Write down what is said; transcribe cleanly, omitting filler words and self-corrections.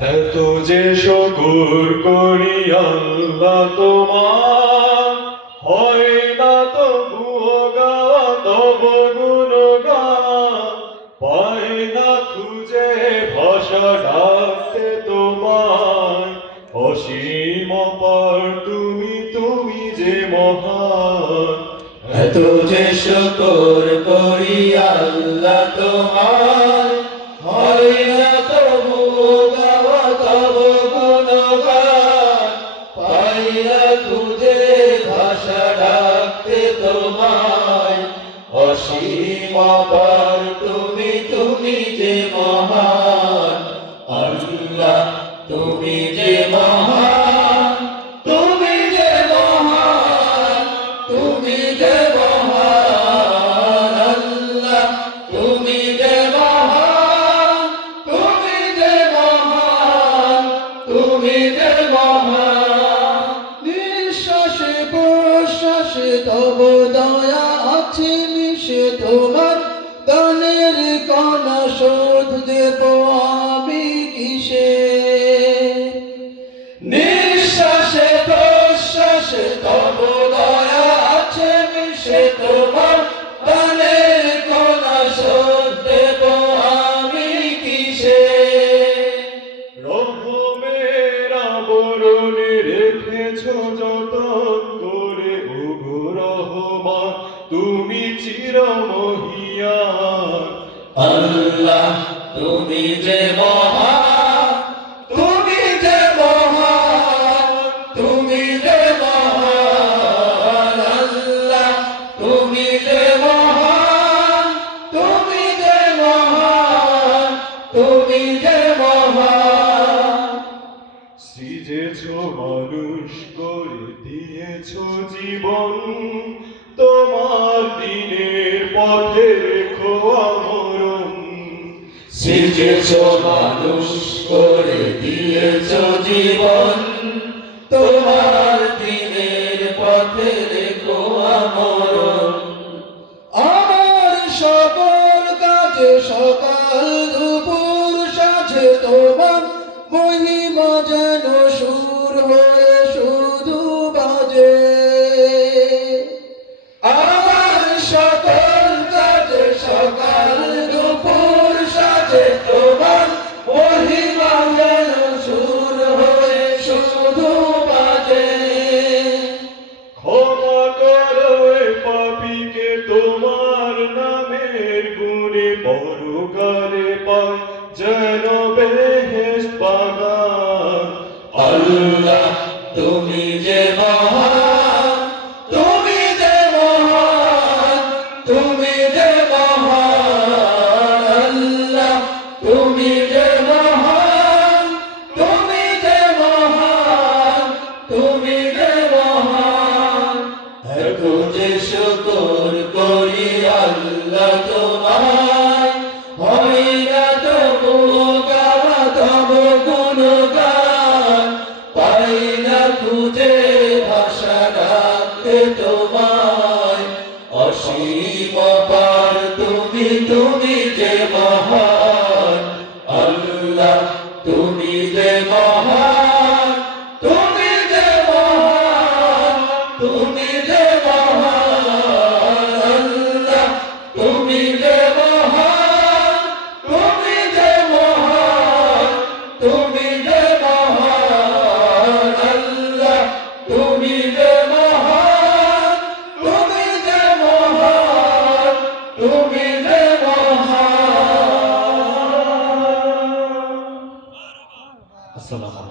এত যে শুকর করি আল্লাহ তোমার, হয় না তবুও গাওয়া তব গুণগান। পাই না খুঁজে ভাষা ডাকতে তোমায়, অসীম অপার তুমি, তুমি যে মহান। এত যে শুকর করি আল্লাহ তোমার, হয় না তবু গাওয়া তব গুণগান। পাই না খুঁজে ভাষা ডাকতে তোমায়, অসীম অপার তুমি, তুমি যে মহান। আল্লাহ তুমি যে মহান, তুমি যে মহান, তুমি যে মহান। আল্লাহ তুমি যে মহান, তুমি যে মহান, তুমি যে মহান। নিঃশ্বাসে প্রশ্বাসে তব দয়া আছে মিশে, তোমার দানের কণা শোধ দেব আমি কিসে। নিঃশ্বাসে প্রশ্বাসে তব দয়া আছে মিশে, তোমার দানের কণা শোধ দেব আমি কিসে। রহমের আবরণে রেখেছ যতন করে, ওগো রহমান তুমি চিরমহিয়ান। আল্লাহ তুমি যে মহান, তুমি যে মহান, তুমি যে মহান। আল্লাহ তুমি যে মহান, তুমি যে মহান, তুমি যে মহান। সৃজেছ মানুষ করে দিয়েছ জীবন, তোমার দিনের পথে রেখো আমরণ। সৃজেছ মানুষ করে দিয়েছ জীবন, তোমার দিনের পথে রেখো আমরণ। আমার সকল কাজে সকাল দুপুর সাঁঝে তোমার মহিমা যেন সুর হয়ে শুধু বাজে। আমার সকল কাজে সকাল দুপুর সাঁঝে তোমার মহিমা যেন সুর হয়ে শুধু বাজে। ক্ষমা করো এ পাপীকে তোমার নামের গুণে, পরকালে পায় যেন বেহেশত বাগান। আল্লাহ তুমি যে মহান, তুমি যে মহান, তুমি যে মহান। আল্লাহ তুমি যে মহান, তুমি যে মহান, তুমি যে মহান। এত যে শুকর করি আল্লাহ তোমার, হয় না তবু গাওয়া তব গুণগান। পাই না খুঁজে ভাষা ডাকতে তোমায়, অসীম অপার তুমি, তুমি যে মহান। আল্লাহ তুমি যে মহান, তুমি যে মহান, তুমি যে মহান। আল্লাহ তুমি যে মহান, তুমি যে মহান, তুমি যে মহান। আল্লাহ তুমি যে মহান, তুমি যে মহান, তুমি যে মহান। আসসালামু আলাইকুম।